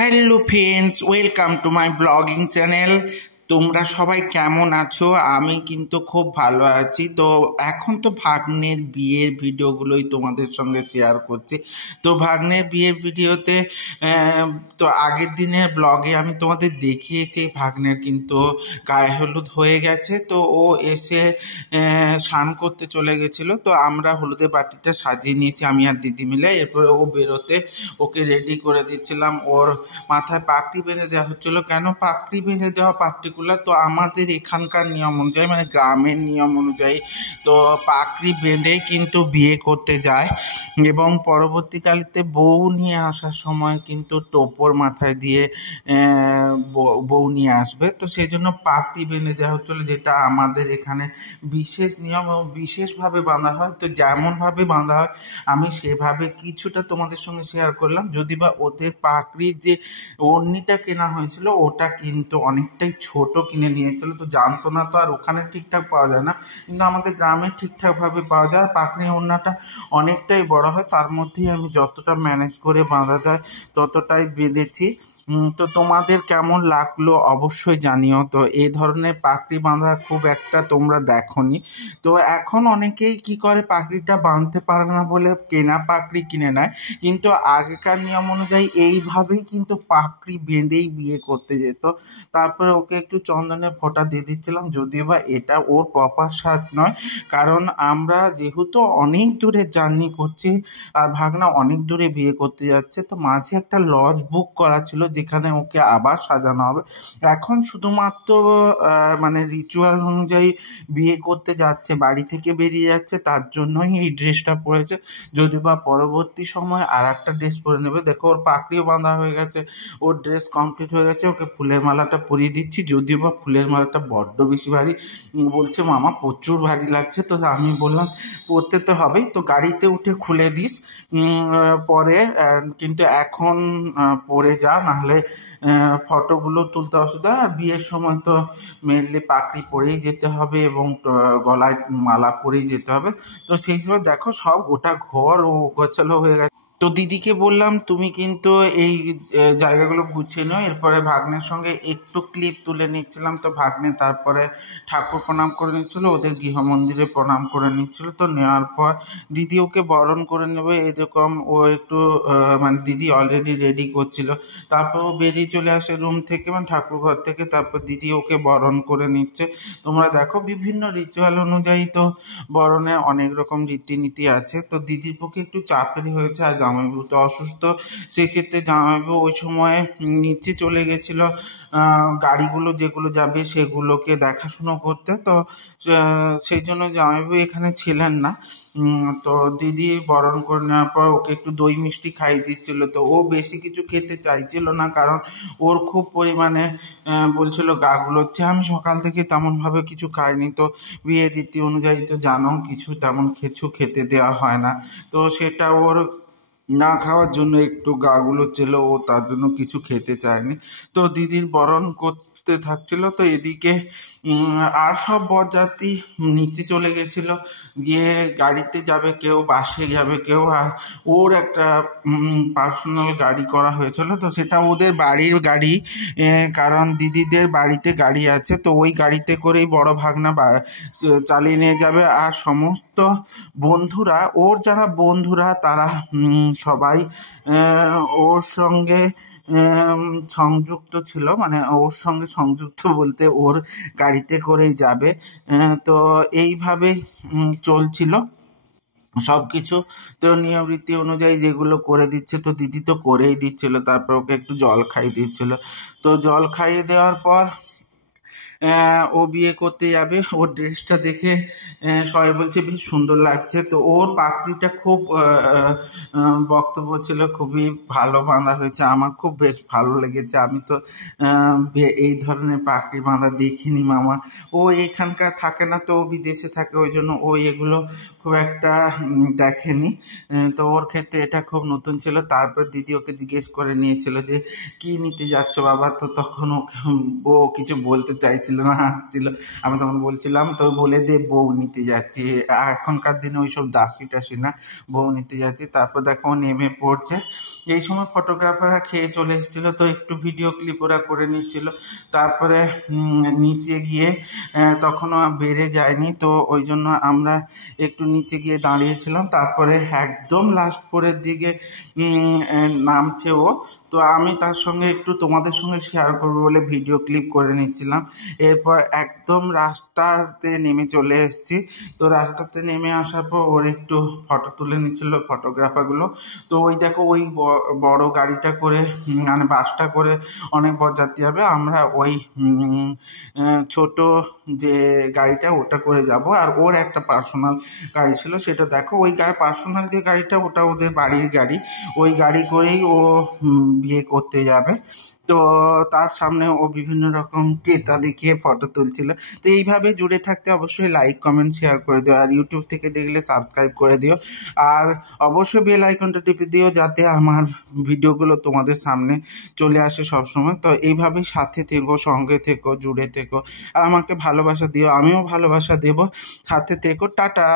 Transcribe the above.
Hello friends, welcome to my blogging channel. তোমরা সবাই কেমন আছো? আমি কিন্তু খুব ভালো আছি। তো এখন তো ভাগ্নের বিয়ের ভিডিওগুলোই তোমাদের সঙ্গে শেয়ার করছি। তো ভাগ্নের বিয়ের ভিডিওতে তো আগের দিনের ব্লগে আমি তোমাদের দেখিয়েছি ভাগ্নের কিন্তু গায়ে হলুদ হয়ে গেছে। তো ও এসে স্নান করতে চলে গেছিলো। তো আমরা হলুদের বাটিটা সাজিয়ে নিয়েছি আমি আর দিদি মিলে। এরপরে ও বেরোতে ওকে রেডি করে দিচ্ছিলাম। ওর মাথায় পাগড়ি বেঁধে দেওয়া হচ্ছিল। কেন পাগড়ি বেঁধে দেওয়া পার্টিকুলার, তো আমাদের এখানকার নিয়ম অনুযায়ী, মানে গ্রামের নিয়ম অনুযায়ী তো পাগড়ি বেঁধেই কিন্তু বিয়ে করতে যায়, এবং পরবর্তীকালেতে বউ নিয়ে আসার সময় কিন্তু টোপর মাথায় দিয়ে বউ নিয়ে আসবে। তো সেই জন্য পাগড়ি বেঁধে দেওয়া হচ্ছিলো, যেটা আমাদের এখানে বিশেষ নিয়ম এবং বিশেষভাবে বাঁধা হয়। তো যেমনভাবে বাঁধা হয় আমি সেভাবে কিছুটা তোমাদের সঙ্গে শেয়ার করলাম। যদি বা ওদের পাগড়ির যে ওড়নিটা কেনা হয়েছিল ওটা কিন্তু অনেকটাই ছোট কিনে নিয়েছিল, তো জানতো না। তো আর ওখানে ঠিকঠাক পাওয়া যায় না, কিন্তু আমাদের গ্রামে ঠিকঠাকভাবে পাওয়া যায়। আর পাগড়ির ওড়নাটা অনেকটাই বড় হয়, তার মধ্যেই আমি যতটা ম্যানেজ করে বাঁধা যায় ততটাই বেঁধেছি। তো তোমাদের কেমন লাগলো অবশ্যই জানিও। তো এই ধরনের পাগড়ি বাঁধা খুব একটা তোমরা দেখোনি। তো এখন অনেকেই কি করে, পাগড়িটা বাঁধতে পারে না বলে কেনা পাগড়ি কিনে নেয়, কিন্তু আগেকার নিয়ম অনুযায়ী এইভাবেই কিন্তু পাগড়ি বেঁধেই বিয়ে করতে যেত। তারপরে ওকে একটু চন্দনের ফোঁটা দিয়ে দিচ্ছিলাম, যদিও বা এটা ওর প্রপার সাজ নয়, কারণ আমরা যেহেতু অনেক দূরে জার্নি করছি আর ভাগনা অনেক দূরে বিয়ে করতে যাচ্ছে, তো মাঝে একটা লজ বুক করা ছিল যেখানে ওকে আবার সাজানো হবে। এখন শুধুমাত্র মানে রিচুয়াল অনুযায়ী বিয়ে করতে যাচ্ছে, বাড়ি থেকে বেরিয়ে যাচ্ছে, তার জন্যই এই ড্রেসটা পরেছে। যদি বা পরবর্তী সময় আর একটা ড্রেস পরে নেবে। দেখো ওর পাগড়িও বাঁধা হয়ে গেছে, ওর ড্রেস কমপ্লিট হয়ে গেছে। ওকে ফুলের মালাটা পরিয়ে দিচ্ছি, যদিও বা ফুলের মালাটা বড্ড বেশি ভারী। বলছে মামা প্রচুর ভারী লাগছে। তো আমি বললাম পরতে তো হবেই, তো গাড়িতে উঠে খুলে দিস পরে, কিন্তু এখন পরে যা, নাহলে ফটোগুলো তুলতে অসুবিধা। আর বিয়ের সময় তো মেনলি পাগড়ি পরেই যেতে হবে এবং গলায় মালা পরেই যেতে হবে। তো সেই সময় দেখো সব গোটা ঘর ও গোছালো হয়ে গেছে। তো দিদিকে বললাম তুমি কিন্তু এই জায়গাগুলো গুছিয়ে নাও। এরপরে ভাগ্নের সঙ্গে একটু ক্লিপ তুলে নিচ্ছিলাম। তো ভাগ্নে তারপরে ঠাকুর প্রণাম করে নিচ্ছিল, ওদের গৃহমন্দিরে প্রণাম করে নিচ্ছিল। তো নেওয়ার পর দিদি ওকে বরণ করে নেবে এরকম ও একটু মানে দিদি অলরেডি রেডি করছিল। তারপর ও বেরিয়ে চলে আসে রুম থেকে, মানে ঠাকুর ঘর থেকে। তারপর দিদি ওকে বরণ করে নিচ্ছে। তোমরা দেখো বিভিন্ন রিচুয়াল অনুযায়ী তো বরণের অনেক রকম রীতিনীতি আছে। তো দিদির পক্ষে একটু চাপেরই হয়েছে, আর জামাইবাবু তো অসুস্থ, সেক্ষেত্রে জামাইবাবু ওই সময় নিচে চলে গেছিলো গাড়িগুলো যেগুলো যাবে সেগুলোকে দেখাশুনো করতে। তো সেই জন্য জামাইবাবু এখানে ছিলেন না। তো দিদি বরণ করে নেওয়ার পর ওকে একটু দই মিষ্টি খাইয়ে দিচ্ছিল। তো ও বেশি কিছু খেতে চাইছিল না, কারণ ওর খুব পরিমাণে বলছিল গা গুলোচ্ছে। আমি সকাল থেকে তেমনভাবে কিছু খাইনি। তো বিয়ের রীতি অনুযায়ী তো জানো কিছু তেমন কিছু খেতে দেওয়া হয় না। তো সেটা ওর না খাওয়ার জন্য একটু গা গুলোচ্ছিল, ও তার জন্য কিছু খেতে চায়নি। তো দিদির বরণ করতে থাকছিল। তো এদিকে আর সব বরযাত্রী নিচে চলে গেছিল, গিয়ে গাড়িতে যাবে, কেউ বাসে যাবে, কেউ আর ওর একটা পার্সোনাল গাড়ি করা হয়েছিল। তো সেটা ওদের বাড়ির গাড়ি, কারণ দিদিদের বাড়িতে গাড়ি আছে। তো ওই গাড়িতে করেই বড় ভাগনা চালিয়ে নিয়ে যাবে। আর সমস্ত বন্ধুরা, ওর যারা বন্ধুরা তারা সবাই ওর সঙ্গে সংযুক্ত ছিল, মানে ওর সঙ্গে সংযুক্ত বলতে ওর গাড়িতে করেই যাবে। তো এইভাবে চলছিল সব কিছু। তো নিয়ম রীতি অনুযায়ী যেগুলো করে দিচ্ছে, তো দিদি তো করেই দিচ্ছিল। তারপর ওকে একটু জল খাইয়ে দিচ্ছিল। তো জল খাইয়ে দেওয়ার পর ও বিয়ে করতে যাবে। ওর ড্রেসটা দেখে সবাই বলছে বেশ সুন্দর লাগছে। তো ওর পাগড়িটা খুব বক্তব্য ছিল, খুবই ভালো বাঁধা হয়েছে, আমার খুব বেশ ভালো লেগেছে। আমি তো এই ধরনের পাগড়ি বাঁধা দেখিনি মামা। ও এখানকার থাকে না, তো ও বিদেশে থাকে, ওই জন্য ও এগুলো খুব একটা দেখেনি। তো ওর ক্ষেত্রে এটা খুব নতুন ছিল। তারপর দিদি ওকে জিজ্ঞেস করে নিয়েছিল যে কি নিতে যাচ্ছ বাবা। তো তখন ও কিছু বলতে চাইছে যাচ্ছিল না, হাসছিল। আমি তখন বলছিলাম তো বলে দে বউ নিতে যাচ্ছি, এখনকার দিনে ওইসব দাসি টাসি না, বউ নিতে যাচ্ছি। তারপর দেখো নেমে পড়ছে। এই সময় ফটোগ্রাফাররা খেয়ে চলে এসেছিল, তো একটু ভিডিও ক্লিপ ওরা করে নিচ্ছিল। তারপরে নিচে গিয়ে তখনও বেড়ে যায়নি, তো ওই জন্য আমরা একটু নিচে গিয়ে দাঁড়িয়েছিলাম। তারপরে একদম লাস্ট পরের দিকে নামছে ও, তো আমি তার সঙ্গে একটু তোমাদের সঙ্গে শেয়ার করবো বলে ভিডিও ক্লিপ করে নিচ্ছিলাম। এরপর একদম রাস্তাতে নেমে চলে এসেছি। তো রাস্তাতে নেমে আসার পর ওর একটু ফটো তুলে নিচ্ছিল ফটোগ্রাফারগুলো। তো ওই দেখো ওই বড় গাড়িটা করে মানে বাসটা করে অনেক বরযাত্রী হবে, আমরা ওই ছোট যে গাড়িটা ওটা করে যাব। আর ওর একটা পার্সোনাল গাড়ি ছিল, সেটা দেখো ওই পার্সোনাল যে গাড়িটা ওটা ওদের বাড়ির গাড়ি, ওই গাড়ি করেই ও বিয়ে করতে যাবে। তো তার সামনে ও বিভিন্ন রকম ক্রেতা দেখিয়ে ফটো তুলছিল। তো এইভাবে জুড়ে থাকতে অবশ্যই লাইক কমেন্ট শেয়ার করে দিও, আর ইউটিউব থেকে দেখলে সাবস্ক্রাইব করে দিও, আর অবশ্যই বেল আইকনটা টিপে দিও যাতে আমার ভিডিওগুলো তোমাদের সামনে চলে আসে সবসময়। তো এইভাবেই সাথে থেকো, সঙ্গে থেকো, জুড়ে থেকো, আর আমাকে ভালোবাসা দিও, আমিও ভালোবাসা দেবো। সাথে থেকো, টাটা।